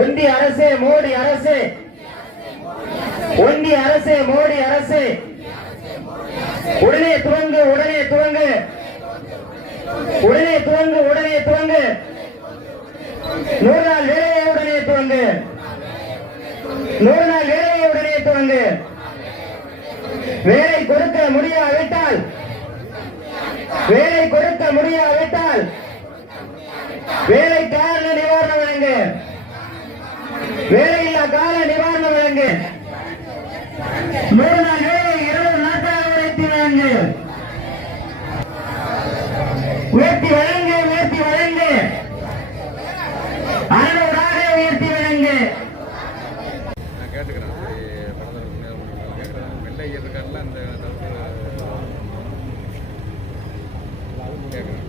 ஒன்றிய அரசு மோடி அரசு, ஒன்றிய அரசு மோடி அரசு, உடனே துவங்கு உடனே துவங்கு, உடனே துவங்கு உடனே துவங்கு, 100 நாள் வேலையை உடனே துவங்கு, 100 நாள் வேலையை உடனே துவங்கு. வேலை கொடுக்க முடியாவிட்டால், வேலை கொடுக்க முடியாவிட்டால் வேலை கால நிவாரணம் வழங்கு, வேலையில்லா கால நிவாரணம் வழங்கு. 100 நாள் வேலை 20 நாட்களாக உயர்த்தி வழங்கு, உயர்த்தி வழங்கு, உயர்த்தி வழங்கு, 600 உயர்த்தி வழங்கு. கேட்டுக்கிறேன் வெள்ளை இருக்காருல அந்த கேட்குறேன்.